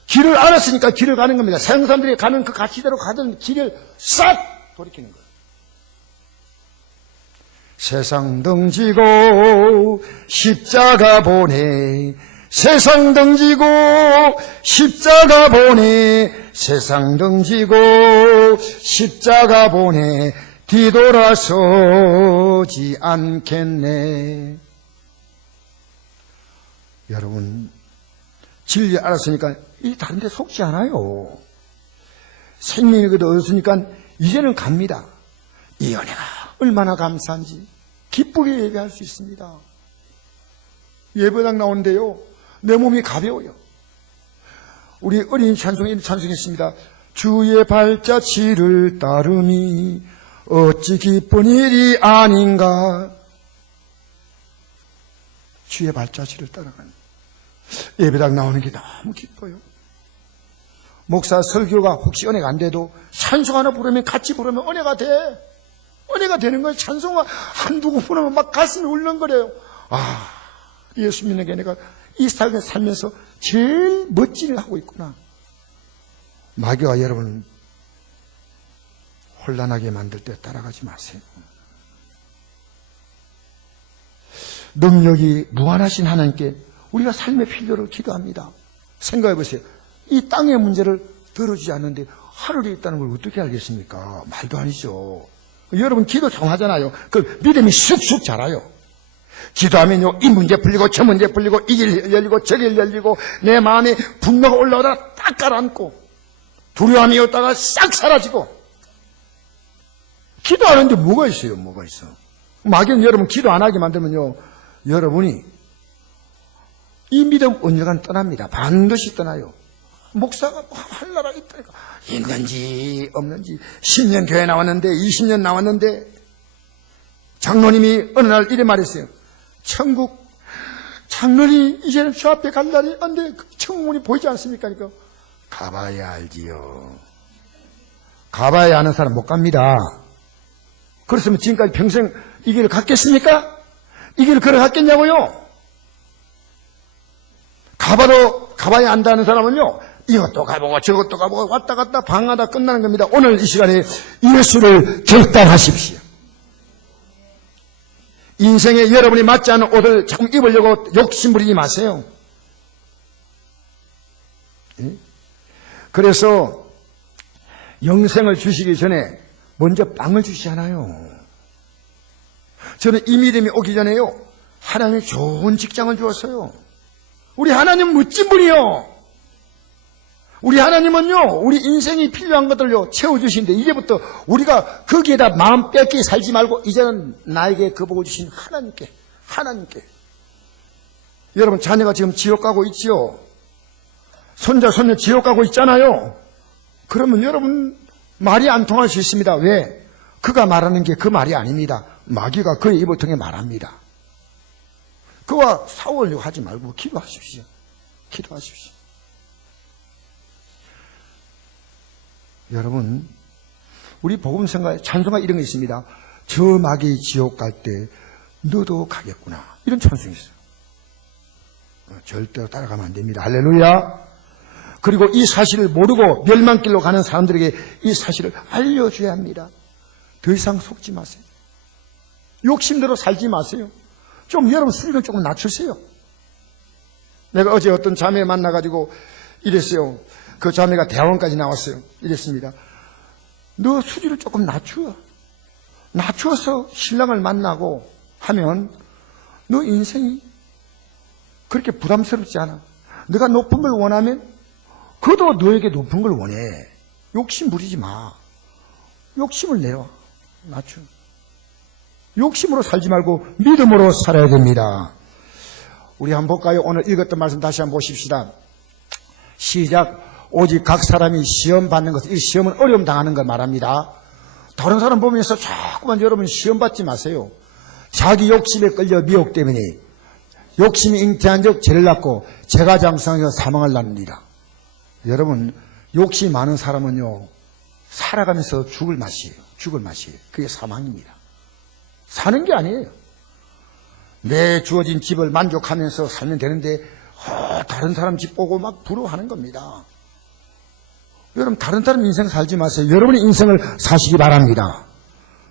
길을 알았으니까 길을 가는 겁니다. 세상 사람들이 가는 그 가치대로 가던 길을 싹 돌이키는 거예요. 세상 등지고 십자가 보내, 세상 등지고 십자가 보내, 세상 등지고 십자가 보내, 뒤돌아서지 않겠네. 여러분, 진리 알았으니까 이 다른 데 속지 않아요. 생명이 그래도 얻었으니까 이제는 갑니다. 이 은혜가 얼마나 감사한지 기쁘게 예배할 수 있습니다. 예배당 나오는데요, 내 몸이 가벼워요. 우리 어린 찬송이 찬송했습니다. 주의 발자취를 따름이 어찌 기쁜 일이 아닌가. 주의 발자취를 따라가는 예배당 나오는 게 너무 기뻐요. 목사 설교가 혹시 은혜가 안 돼도 찬송 하나 부르면 같이 부르면 은혜가 돼. 은혜가 되는 거예요. 찬송 한두 곡 부르면 막 가슴이 울렁거려요. 예수 믿는 게 내가 이 삶에 살면서 제일 멋진 일을 하고 있구나. 마귀가 여러분 혼란하게 만들 때 따라가지 마세요. 능력이 무한하신 하나님께 우리가 삶의 필요를 기도합니다. 생각해 보세요. 이 땅의 문제를 들어주지 않는데 하늘에 있다는 걸 어떻게 알겠습니까? 말도 아니죠. 여러분 기도 정하잖아요. 그 믿음이 쑥쑥 자라요. 기도하면요, 이 문제 풀리고 저 문제 풀리고 이 길 열리고 저 길 열리고 내 마음에 분노가 올라오다가 딱 가라앉고 두려움이 오다가 싹 사라지고. 기도하는데 뭐가 있어요? 뭐가 있어? 마귀는 여러분 기도 안 하게 만들면요, 여러분이 이 믿음 언젠간 떠납니다. 반드시 떠나요. 목사가 할 나라 있다니까. 있는지 없는지 10년 교회 나왔는데 20년 나왔는데 장로님이 어느 날 이래 말했어요. 천국 장로님 이제는 저 앞에 갈 날이 안 돼. 천국문이 보이지 않습니까? 그러니까 가봐야 알지요. 가봐야 아는 사람 못 갑니다. 그렇으면 지금까지 평생 이 길을 갔겠습니까? 이 길을 걸어갔겠냐고요? 가봐야 안다는 사람은요, 이것도 가보고 저것도 가보고 왔다 갔다 방하다 끝나는 겁니다. 오늘 이 시간에 예수를 결단하십시오. 인생에 여러분이 맞지 않은 옷을 자꾸 입으려고 욕심부리지 마세요. 그래서 영생을 주시기 전에 먼저 빵을 주시잖아요. 저는 이 믿음이 오기 전에요, 하나님이 좋은 직장을 주었어요. 우리 하나님 멋진 분이요. 우리 하나님은요, 우리 인생이 필요한 것들요 채워주시는데, 이제부터 우리가 거기에다 마음 뺏기 살지 말고 이제는 나에게 그 복을 주신 하나님께. 여러분 자녀가 지금 지옥 가고 있지요. 손자 손녀 지옥 가고 있잖아요. 그러면 여러분 말이 안 통할 수 있습니다. 왜? 그가 말하는 게 그 말이 아닙니다. 마귀가 그의 입을 통해 말합니다. 그와 싸우려고 하지 말고 기도하십시오. 여러분, 우리 복음성가에 찬송가 이런 게 있습니다. 저 마귀 지옥 갈 때 너도 가겠구나. 이런 찬송이 있어요. 절대로 따라가면 안 됩니다. 할렐루야. 그리고 이 사실을 모르고 멸망길로 가는 사람들에게 이 사실을 알려줘야 합니다. 더 이상 속지 마세요. 욕심대로 살지 마세요. 좀 여러분 수준을 조금 낮추세요. 내가 어제 어떤 자매 만나가지고 이랬어요. 그 자매가 대학원까지 나왔어요. 이랬습니다. 너 수준을 조금 낮추어서 신랑을 만나고 하면 너 인생이 그렇게 부담스럽지 않아. 네가 높은 걸 원하면 그도 너에게 높은 걸 원해. 욕심 부리지 마. 욕심을 내려. 낮춰. 욕심으로 살지 말고 믿음으로 살아야 됩니다. 우리 한번 볼까요? 오늘 읽었던 말씀 다시 한번 보십시다. 시작. 오직 각 사람이 시험 받는 것, 이 시험은 어려움 당하는 걸 말합니다. 다른 사람 보면서 자꾸만 여러분 시험 받지 마세요. 자기 욕심에 끌려 미혹 때문에 욕심이 잉태한 적 죄를 낳고 죄가 장성하여 사망을 낳습니다. 여러분, 욕심이 많은 사람은요, 살아가면서 죽을 맛이에요. 죽을 맛이에요. 그게 사망입니다. 사는 게 아니에요. 내 주어진 집을 만족하면서 살면 되는데 다른 사람 집 보고 막 부러워하는 겁니다. 여러분, 다른 사람 인생 살지 마세요. 여러분의 인생을 사시기 바랍니다.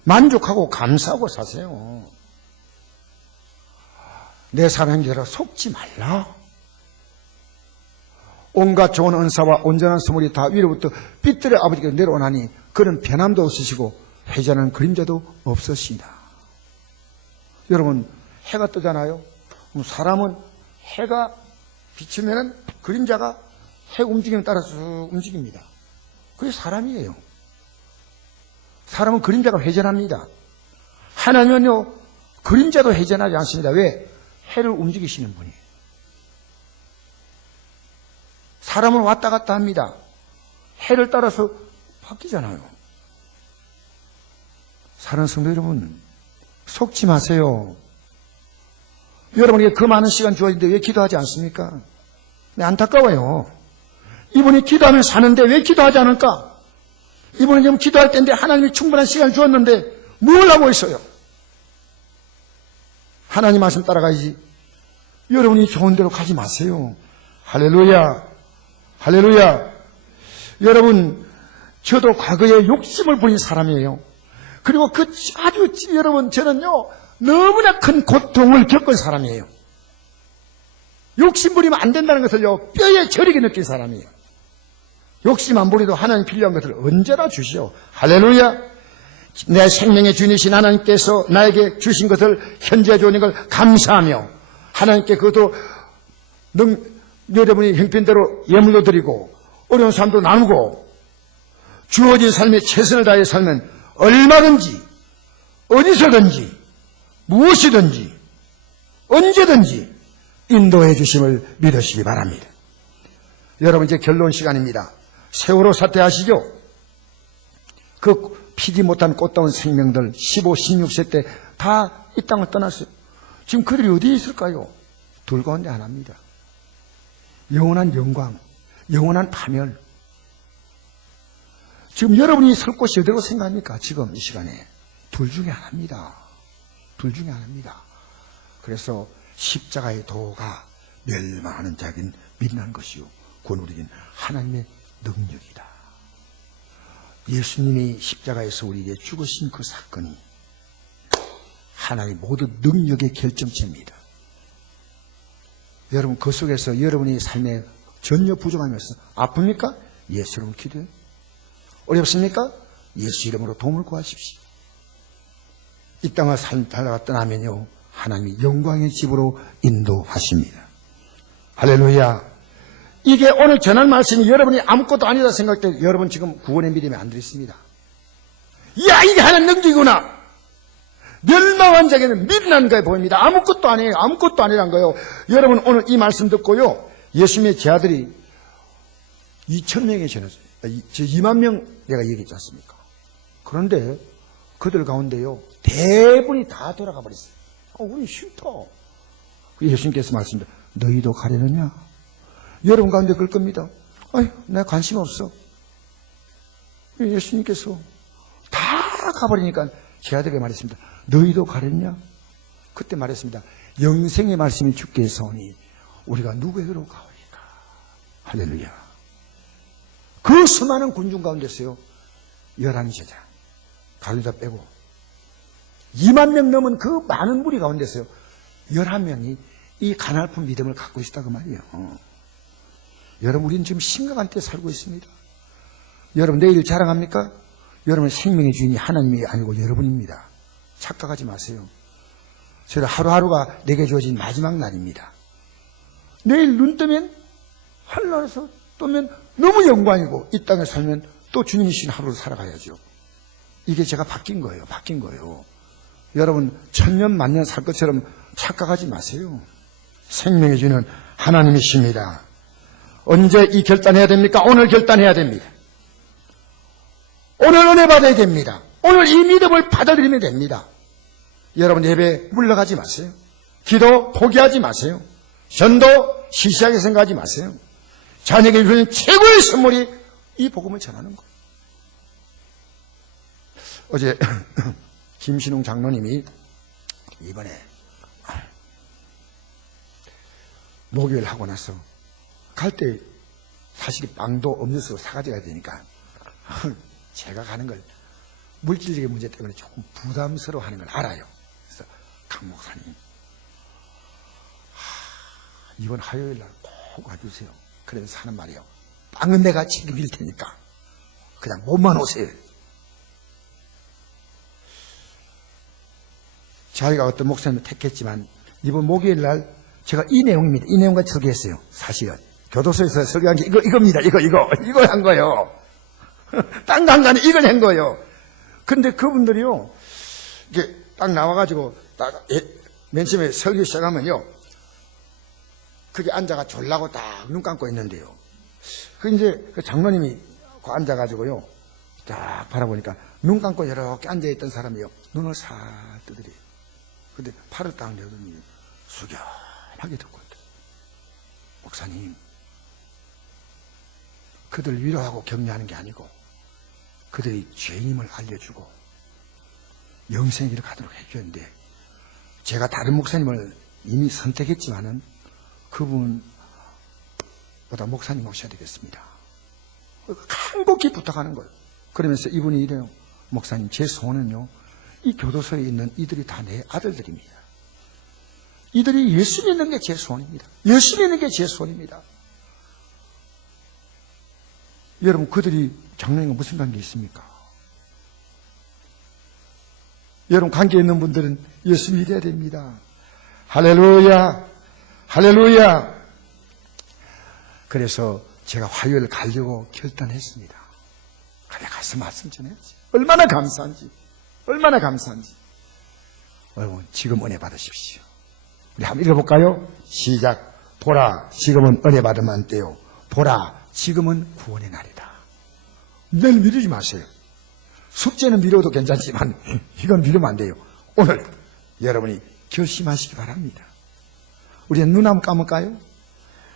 만족하고 감사하고 사세요. 내 사랑자라 속지 말라. 온갖 좋은 은사와 온전한 선물이 다 위로부터 빛들의 아버지께 내려오나니 그는 변함도 없으시고 회전하는 그림자도 없으시다. 여러분, 해가 뜨잖아요. 그럼 사람은 해가 비치면 그림자가 해 움직임에 따라서 움직입니다. 그게 사람이에요. 사람은 그림자가 회전합니다. 하나님은요, 그림자도 회전하지 않습니다. 왜? 해를 움직이시는 분이에요. 사람은 왔다 갔다 합니다. 해를 따라서 바뀌잖아요. 사랑하는 성도 여러분, 속지 마세요. 여러분에게 그 많은 시간 주어진데 왜 기도하지 않습니까? 네, 안타까워요. 이분이 기도하면 사는데 왜 기도하지 않을까? 이분은 지금 기도할 때인데 하나님이 충분한 시간을 주었는데 뭘 하고 있어요? 하나님 말씀 따라가야지. 여러분이 좋은 대로 가지 마세요. 할렐루야. 할렐루야. 여러분, 저도 과거에 욕심을 부린 사람이에요. 그리고 여러분, 저는요, 너무나 큰 고통을 겪은 사람이에요. 욕심 부리면 안 된다는 것을요, 뼈에 저리게 느낀 사람이에요. 욕심 안 부리도 하나님 필요한 것을 언제나 주시오. 할렐루야. 내 생명의 주인이신 하나님께서 나에게 주신 것을 현재 주는 걸 감사하며 하나님께 그것도 여러분이 형편대로 예물도 드리고 어려운 삶도 나누고 주어진 삶에 최선을 다해 살면 얼마든지 어디서든지 무엇이든지 언제든지 인도해 주심을 믿으시기 바랍니다. 여러분, 이제 결론 시간입니다. 세월호 사태 아시죠? 그 피지 못한 꽃다운 생명들 15, 16세 때 다 이 땅을 떠났어요. 지금 그들이 어디에 있을까요? 둘 가운데 하나입니다. 영원한 영광, 영원한 파멸. 지금 여러분이 설 곳이 어디라고 생각합니까? 지금 이 시간에 둘 중에 하나입니다. 둘 중에 하나입니다. 그래서 십자가의 도가 멸망하는 자에겐 빛난 것이요 구원우리에겐 하나님의 능력이다. 예수님이 십자가에서 우리에게 죽으신 그 사건이 하나님의 모든 능력의 결정체입니다. 여러분, 그 속에서 여러분의 삶에 전혀 부족하면서 아픕니까? 예수 이름으로 기도해요. 어렵습니까? 예수 이름으로 도움을 구하십시오. 이 땅을 살다가 떠나면요, 하나님이 영광의 집으로 인도하십니다. 할렐루야. 이게 오늘 전한 말씀이 여러분이 아무것도 아니다 생각될 때 여러분 지금 구원의 믿음이 안 들었습니다. 야, 이게 하나님 능력이구나. 멸망한 자에게는 미련한 거에 보입니다. 아무것도 아니에요. 아무것도 아니란 거예요. 여러분, 오늘 이 말씀 듣고요, 예수님의 제자들이 2,000명이 전했어요. 2만 명 내가 얘기했지 않습니까? 그런데 그들 가운데요, 대부분이 다 돌아가 버렸어요. 우리 싫다. 예수님께서 말씀합니다. 너희도 가려느냐? 여러분 가운데 그럴 겁니다. 아유, 내가 관심 없어. 예수님께서 다 가버리니까 제자들에게 말했습니다. 너희도 가렸냐? 그때 말했습니다. 영생의 말씀이 주께서 오니 우리가 누구에게로 가오리까? 할렐루야. 그 수많은 군중 가운데서요, 11제자 가룟자 빼고 2만 명 넘은 그 많은 무리 가운데서요, 11명이 이 가냘픈 믿음을 갖고 있다고 말이에요. 여러분, 우리는 지금 심각한 때 살고 있습니다. 여러분, 내일 자랑합니까? 여러분의 생명의 주인이 하나님이 아니고 여러분입니다. 착각하지 마세요. 저는 하루하루가 내게 주어진 마지막 날입니다. 내일 눈 뜨면 하늘나라에서 뜨면 너무 영광이고 이 땅에 살면 또 주님이 주신 하루를 살아가야죠. 이게 제가 바뀐 거예요. 바뀐 거예요. 여러분 천년 만년 살 것처럼 착각하지 마세요. 생명의 주는 하나님이십니다. 언제 이 결단해야 됩니까? 오늘 결단해야 됩니다. 오늘 은혜 받아야 됩니다. 오늘 이 믿음을 받아들이면 됩니다. 여러분 예배 물러가지 마세요. 기도 포기하지 마세요. 전도 시시하게 생각하지 마세요. 자녀에게 주는 최고의 선물이 이 복음을 전하는 거예요. 어제 김신웅 장로님이 이번에 목요일 하고 나서 갈 때 사실 빵도 음료수 사가지고 가야 되니까 제가 가는 걸 물질적인 문제 때문에 조금 부담스러워하는 걸 알아요. 그래서 강 목사님 이번 화요일 날 꼭 와주세요. 그러면서 하는 말이에요. 빵은 내가 책임질 테니까 그냥 몸만 오세요. 자기가 어떤 목사님을 택했지만 이번 목요일 날 제가 이 내용입니다. 이 내용과 설교했어요. 사실은 교도소에서 설교한 게 이겁니다. 이거 한 거예요. 땅 강간에 이걸 한 거예요. 근데 그분들이요, 이게 딱 나와가지고 맨 처음에 설교 시작하면요, 그게 앉아가 졸라고 딱 눈 감고 있는데요. 그 이제 그 장로님이 그 앉아가지고요, 딱 바라보니까 눈 감고 이렇게 앉아있던 사람이요, 눈을 싹 뜨더래요. 근데 팔을 딱 내더니 숙연하게 듣고 있더래요. 목사님, 그들 위로하고 격려하는 게 아니고 그들이 죄임을 알려주고 영생길을 가도록 해주는데 제가 다른 목사님을 이미 선택했지만은 그분보다 목사님 모셔야 되겠습니다. 간곡히 부탁하는 거예요. 그러면서 이분이 이래요. 목사님, 제 소원은요, 이 교도소에 있는 이들이 다 내 아들들입니다. 이들이 예수 믿는 게 제 소원입니다. 예수 믿는 게 제 소원입니다. 여러분, 그들이 장로님과 무슨 관계 있습니까? 여러분, 관계 있는 분들은 예수 믿어야 됩니다. 할렐루야, 할렐루야. 그래서 제가 화요일 가려고 결단했습니다. 그래, 가서 말씀 전해야지. 얼마나 감사한지, 얼마나 감사한지. 여러분, 지금 은혜 받으십시오. 우리 한번 읽어볼까요? 시작. 보라, 지금은 은혜 받으면 때요. 보라, 지금은 구원의 날이다. 내일 미루지 마세요. 숙제는 미뤄도 괜찮지만 이건 미루면 안 돼요. 오늘 여러분이 결심하시기 바랍니다. 우리는 눈 한번 감을까요?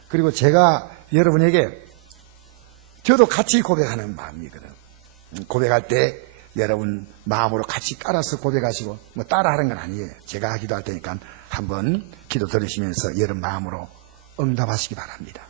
그리고 제가 여러분에게 저도 같이 고백하는 마음이거든. 고백할 때 여러분 마음으로 같이 깔아서 고백하시고 뭐 따라하는 건 아니에요. 제가 기도할 테니까 한번 기도 들으시면서 여러분 마음으로 응답하시기 바랍니다.